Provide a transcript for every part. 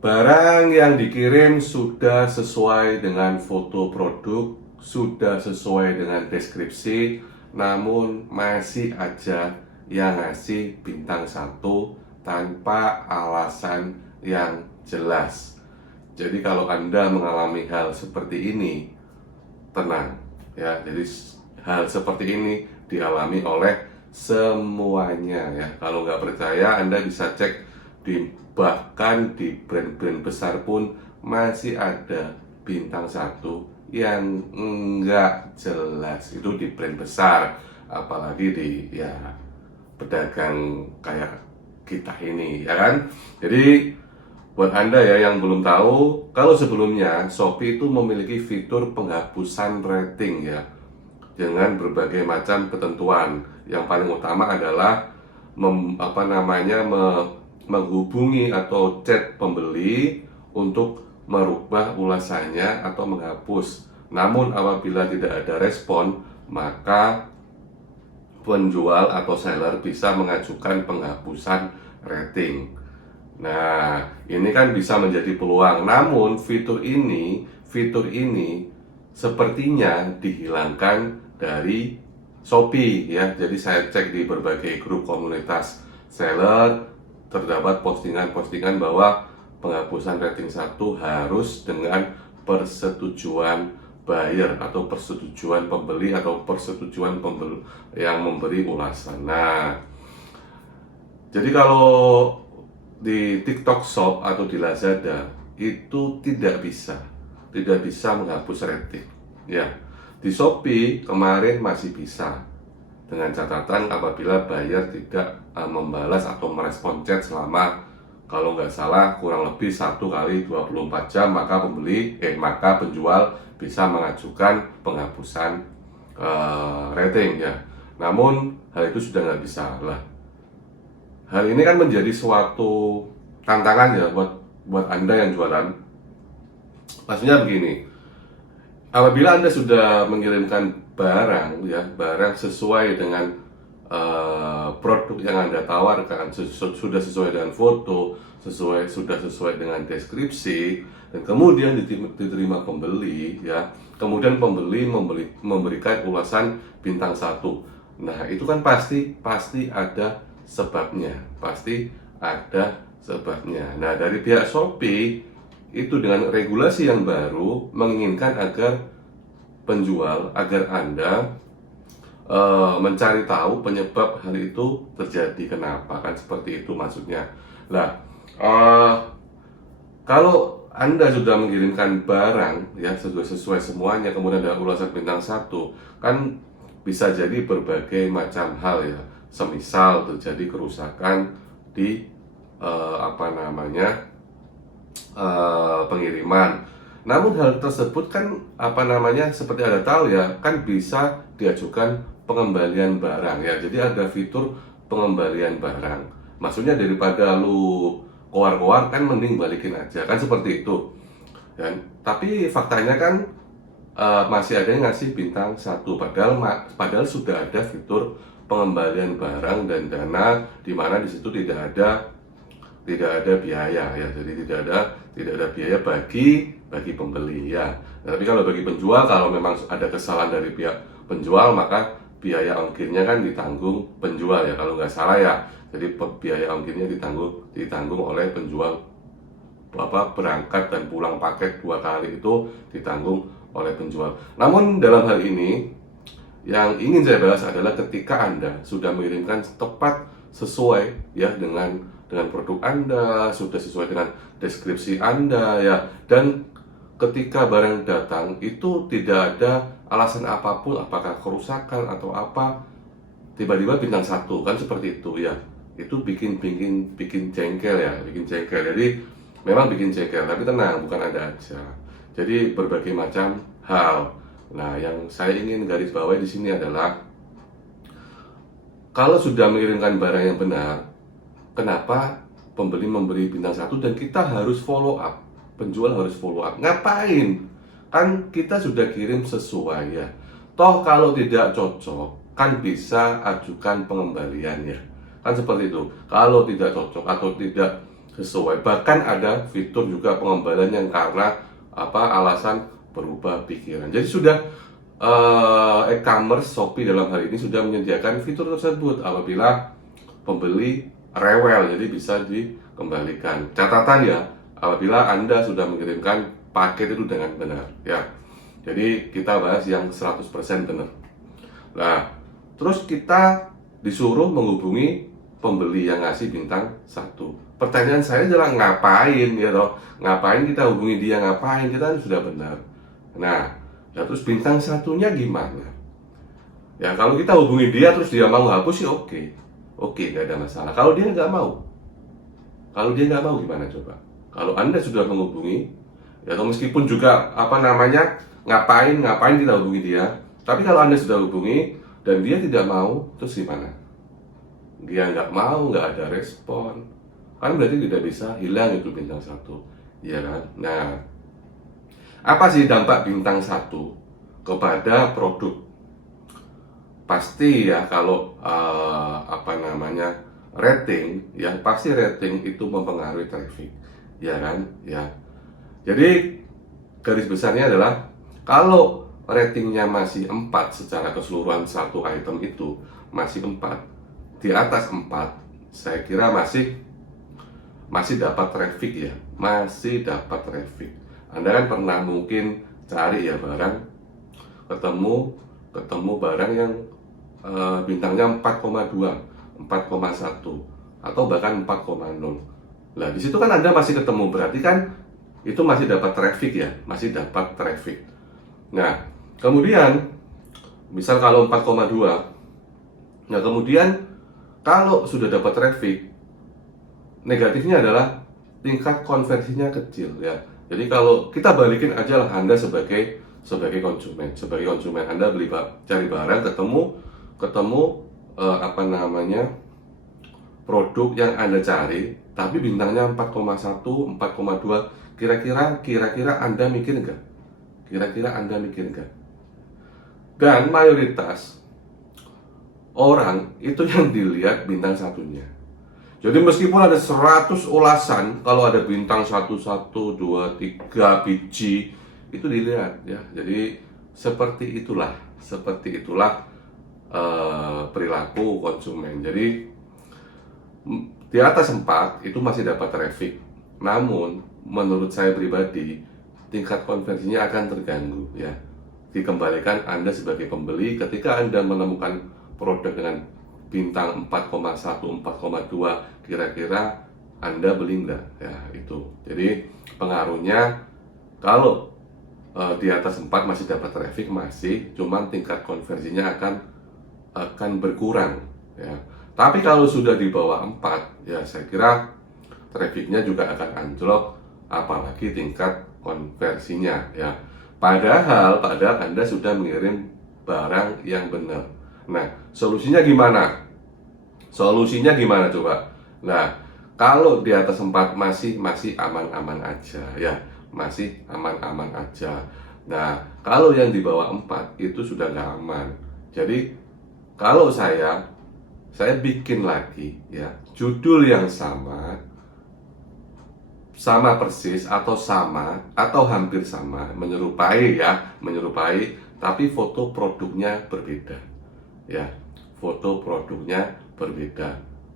Barang yang dikirim sudah sesuai dengan foto produk, sudah sesuai dengan deskripsi, namun masih aja yang ngasih bintang 1 tanpa alasan yang jelas. Jadi kalau Anda mengalami hal seperti ini, tenang ya. Jadi hal seperti ini dialami oleh semuanya ya. Kalau nggak percaya, Anda bisa cek bahkan di brand-brand besar pun masih ada bintang 1 yang nggak jelas. Itu di brand besar, apalagi di ya pedagang kayak kita ini ya kan. Jadi buat Anda ya yang belum tahu, kalau sebelumnya Shopee itu memiliki fitur penghapusan rating ya, dengan berbagai macam ketentuan. Yang paling utama adalah menghubungi atau chat pembeli untuk merubah ulasannya atau menghapus. Namun apabila tidak ada respon, maka penjual atau seller bisa mengajukan penghapusan rating. Nah, ini kan bisa menjadi peluang. Namun fitur ini sepertinya dihilangkan dari Shopee ya. Jadi saya cek di berbagai grup komunitas seller, terdapat postingan-postingan bahwa penghapusan rating 1 harus dengan persetujuan buyer atau persetujuan pembeli atau persetujuan pembeli yang memberi ulasan. Nah, jadi kalau di TikTok Shop atau di Lazada itu tidak bisa menghapus rating ya. Di Shopee kemarin masih bisa, dengan catatan apabila buyer tidak membalas atau merespon chat selama, kalau nggak salah, kurang lebih 1 kali 24 jam, maka penjual bisa mengajukan penghapusan rating ya. Namun hal itu sudah nggak bisa lah. Hal ini kan menjadi suatu tantangan ya buat Anda yang jualan. Maksudnya begini, apabila Anda sudah mengirimkan barang sesuai dengan produk yang Anda tawarkan, sudah sesuai dengan foto, sudah sesuai dengan deskripsi, dan kemudian diterima pembeli ya, kemudian pembeli memberikan ulasan bintang 1. Nah, itu kan pasti ada sebabnya, Nah, dari pihak Shopee itu dengan regulasi yang baru menginginkan agar Anda mencari tahu penyebab hal itu terjadi, kenapa, kan seperti itu maksudnya. Nah, kalau Anda sudah mengirimkan barang ya sesuai semuanya, kemudian ada ulasan bintang 1, kan bisa jadi berbagai macam hal ya. Semisal terjadi kerusakan di pengiriman. Namun hal tersebut kan seperti Anda tahu ya, kan bisa diajukan pengembalian barang ya. Jadi ada fitur pengembalian barang. Maksudnya daripada lu koar-koar, kan mending balikin aja, kan seperti itu. Dan tapi faktanya kan masih ada yang ngasih bintang 1, padahal sudah ada fitur pengembalian barang dan dana, di mana di situ tidak ada biaya ya. Jadi tidak ada biaya bagi pembeli ya. Nah, tapi kalau bagi penjual, kalau memang ada kesalahan dari pihak penjual, maka biaya ongkirnya kan ditanggung penjual ya, kalau nggak salah ya. Jadi biaya ongkirnya ditanggung oleh penjual. Berangkat dan pulang paket 2 kali itu ditanggung oleh penjual. Namun dalam hal ini yang ingin saya bahas adalah ketika Anda sudah mengirimkan tepat sesuai ya dengan produk Anda, sudah sesuai dengan deskripsi Anda ya, dan ketika barang datang itu tidak ada alasan apapun, apakah kerusakan atau apa, tiba-tiba bintang 1, kan seperti itu ya. Itu bikin jengkel ya, Jadi memang bikin jengkel, tapi tenang, bukan Anda aja. Jadi berbagai macam hal. Nah, yang saya ingin garis bawahi di sini adalah, kalau sudah mengirimkan barang yang benar, kenapa pembeli memberi bintang 1 dan kita harus follow up? Penjual harus follow up. Ngapain? Kan kita sudah kirim sesuai ya. Toh kalau tidak cocok, kan bisa ajukan pengembalian ya. Kan seperti itu. Kalau tidak cocok atau tidak sesuai. Bahkan ada fitur juga pengembalian yang karena alasan berubah pikiran. Jadi sudah e-commerce Shopee dalam hal ini sudah menyediakan fitur tersebut apabila pembeli rewel, jadi bisa dikembalikan. Catatan ya, apabila Anda sudah mengirimkan paket itu dengan benar ya. Jadi kita bahas yang 100% benar. Nah, terus kita disuruh menghubungi pembeli yang ngasih bintang 1. Pertanyaan saya adalah ngapain ya toh? Ngapain kita hubungi dia, ngapain? Kita kan sudah benar. Nah, ya terus bintang 1-nya gimana? Ya kalau kita hubungi dia terus dia mau hapus sih oke. Oke, nggak ada masalah. Kalau dia nggak mau, gimana coba? Kalau Anda sudah menghubungi, ya atau meskipun juga ngapain kita hubungi dia, tapi kalau Anda sudah hubungi dan dia tidak mau, terus gimana? Dia nggak mau, nggak ada respon, kan berarti tidak bisa hilang itu bintang 1, ya kan? Nah, apa sih dampak bintang 1 kepada produk? Pasti ya kalau rating, ya pasti rating itu mempengaruhi traffic, ya kan? Ya. Jadi garis besarnya adalah kalau ratingnya masih 4 secara keseluruhan satu item itu masih 4, di atas 4 saya kira masih dapat traffic ya, masih dapat traffic. Anda kan pernah mungkin cari ya barang, ketemu barang yang bintangnya 4,2, 4,1 atau bahkan 4,0. Nah, di situ kan Anda masih ketemu, berarti kan itu masih dapat traffic ya, masih dapat traffic. Nah, kemudian misal kalau 4,2, nah kemudian kalau sudah dapat traffic, negatifnya adalah tingkat konversinya kecil ya. Jadi kalau kita balikin aja lah, Anda sebagai konsumen Anda cari barang, ketemu produk yang Anda cari, tapi bintangnya 4,1, 4,2, kira-kira Anda mikir nggak? Dan mayoritas orang itu yang dilihat bintang 1-nya. Jadi meskipun ada 100 ulasan, kalau ada bintang 1, 1, 2, 3 biji itu dilihat ya. Jadi seperti itulah perilaku konsumen. Jadi di atas 4 itu masih dapat traffic. Namun menurut saya pribadi tingkat konversinya akan terganggu ya. Dikembalikan Anda sebagai pembeli ketika Anda menemukan produk dengan bintang 4,1, 4,2, kira-kira Anda beli enggak? Ya, itu. Jadi pengaruhnya kalau di atas 4 masih dapat traffic, cuman tingkat konversinya akan berkurang ya. Tapi kalau sudah di bawah 4 ya saya kira trafficnya juga akan anjlok, apalagi tingkat konversinya ya. Padahal Anda sudah mengirim barang yang benar. Nah, solusinya gimana? Coba? Nah, kalau di atas 4 masih aman-aman aja ya, masih aman-aman aja. Nah, kalau yang di bawah 4 itu sudah nggak aman. Jadi, kalau saya bikin lagi ya, judul yang sama persis atau hampir sama, menyerupai, tapi foto produknya berbeda ya,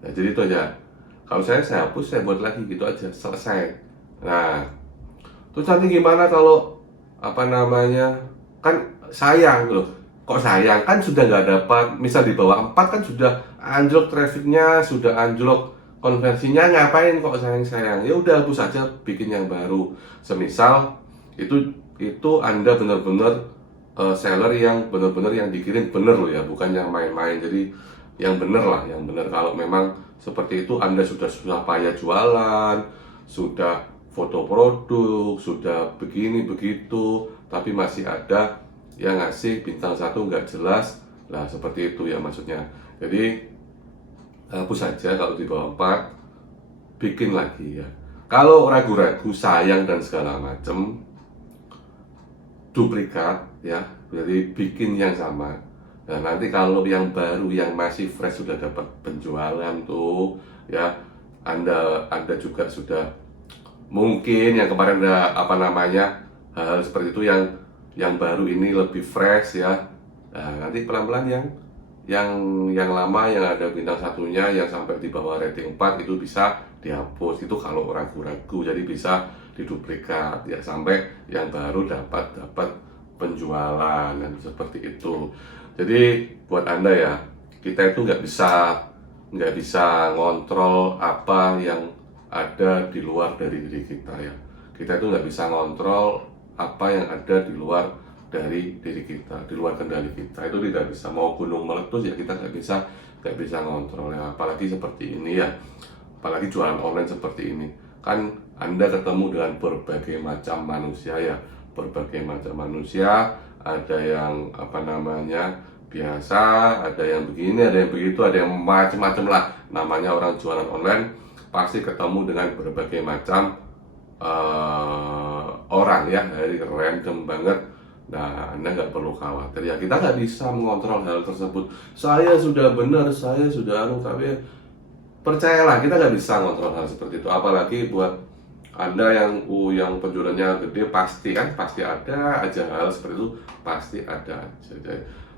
Nah, jadi itu aja. Kalau saya hapus, saya buat lagi gitu aja, selesai. Nah, terus nanti gimana kalau kan sayang loh. Kok sayang? Kan sudah nggak dapat, misal di bawah 4 kan sudah anjlok trafficnya, sudah anjlok konversinya, ngapain kok sayang-sayang? Ya udah hapus aja, bikin yang baru. Semisal itu Anda benar-benar seller yang benar-benar yang dikirim bener loh ya, bukan yang main-main. Jadi yang bener lah, kalau memang seperti itu Anda sudah susah payah jualan, sudah foto produk, sudah begini begitu, tapi masih ada yang ngasih bintang 1 nggak jelas, lah seperti itu ya maksudnya. Jadi hapus saja kalau di bawah 4, bikin lagi ya. Kalau ragu-ragu, sayang dan segala macam, duplikat ya, jadi bikin yang sama. Nah, nanti kalau yang baru, yang masih fresh, sudah dapat penjualan tuh ya, Anda juga sudah mungkin yang kemarin ada hal-hal seperti itu yang baru ini lebih fresh ya. Nah, nanti pelan-pelan yang lama yang ada bintang satunya yang sampai di bawah rating 4 itu bisa dihapus, itu kalau ragu-ragu, jadi bisa diduplikat ya sampai yang baru dapat penjualan dan seperti itu. Jadi buat Anda ya, kita itu nggak bisa ngontrol apa yang ada di luar dari diri kita ya. Kita itu nggak bisa ngontrol apa yang ada di luar dari diri kita, di luar kendali kita. Itu tidak bisa. Mau gunung meletus ya kita nggak bisa ngontrol ya. Apalagi seperti ini ya, apalagi jualan online seperti ini. Kan Anda ketemu dengan berbagai macam manusia ya, berbagai macam manusia. Ada yang biasa, ada yang begini, ada yang begitu, ada yang macam-macam lah. Namanya orang jualan online pasti ketemu dengan berbagai macam orang ya, dari random banget. Nah, Anda nggak perlu khawatir ya, kita nggak bisa mengontrol hal tersebut. Saya sudah benar, saya sudah tapi percayalah kita nggak bisa mengontrol hal seperti itu. Apalagi buat Anda yang penjualannya gede, pasti ada aja hal seperti itu, pasti ada aja.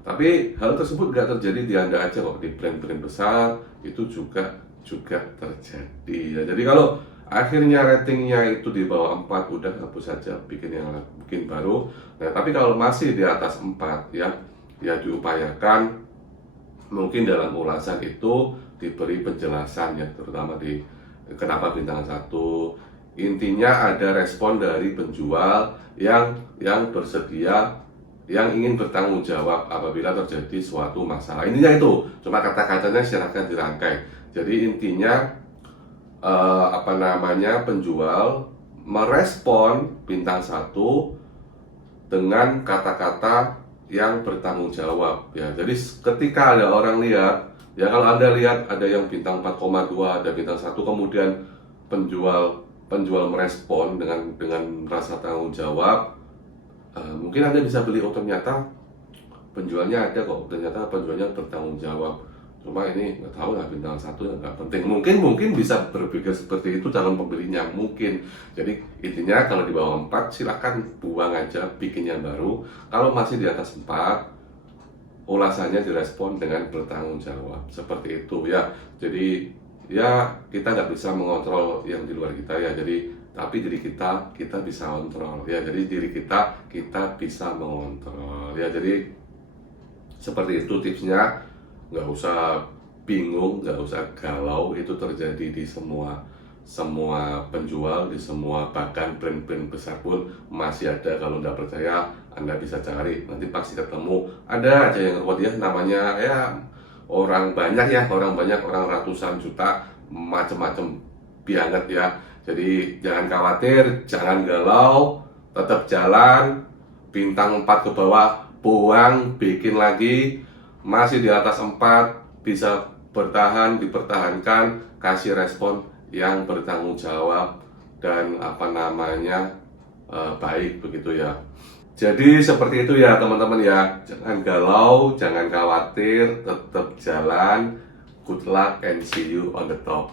Tapi hal tersebut nggak terjadi di Anda aja kok, di brand-brand besar itu juga terjadi ya. Jadi kalau akhirnya ratingnya itu di bawah 4, udah hapus saja, bikin baru. Nah, tapi kalau masih di atas 4 ya diupayakan mungkin dalam ulasan itu diberi penjelasan ya, terutama di kenapa bintang 1. Intinya ada respon dari penjual yang bersedia, yang ingin bertanggung jawab apabila terjadi suatu masalah. Intinya itu, cuma kata-katanya silahkan dirangkai. Jadi intinya penjual merespon bintang 1 dengan kata-kata yang bertanggung jawab ya. Jadi ketika ada orang lihat ya, kalau Anda lihat ada yang bintang 4,2, ada bintang 1, kemudian penjual merespon dengan rasa tanggung jawab, mungkin Anda bisa beli. Oh, ternyata penjualnya ada kok, ternyata penjualnya bertanggung jawab. Cuma ini nggak tahu lah, bintang 1 yang nggak penting. Mungkin bisa berpikir seperti itu calon pembelinya, mungkin. Jadi intinya kalau di bawah 4 silakan buang aja, bikin yang baru. Kalau masih di atas 4, ulasannya direspon dengan bertanggung jawab, seperti itu ya. Jadi ya kita nggak bisa mengontrol yang di luar kita ya. Jadi tapi diri kita bisa kontrol ya. Jadi diri kita bisa mengontrol ya. Jadi seperti itu tipsnya. Nggak usah bingung, nggak usah galau, itu terjadi di semua penjual, di semua, bahkan brand-brand besar pun masih ada. Kalau nggak percaya, Anda bisa cari, nanti pasti ketemu. Ada aja yang repot ya, namanya ya orang banyak, orang ratusan juta, macam-macam banget ya. Jadi jangan khawatir, jangan galau, tetap jalan, bintang 4 ke bawah, buang, bikin lagi. Masih di atas 4 bisa bertahan, dipertahankan, kasih respon yang bertanggung jawab dan baik begitu ya. Jadi seperti itu ya teman-teman ya, jangan galau, jangan khawatir, tetap jalan. Good luck and see you on the top.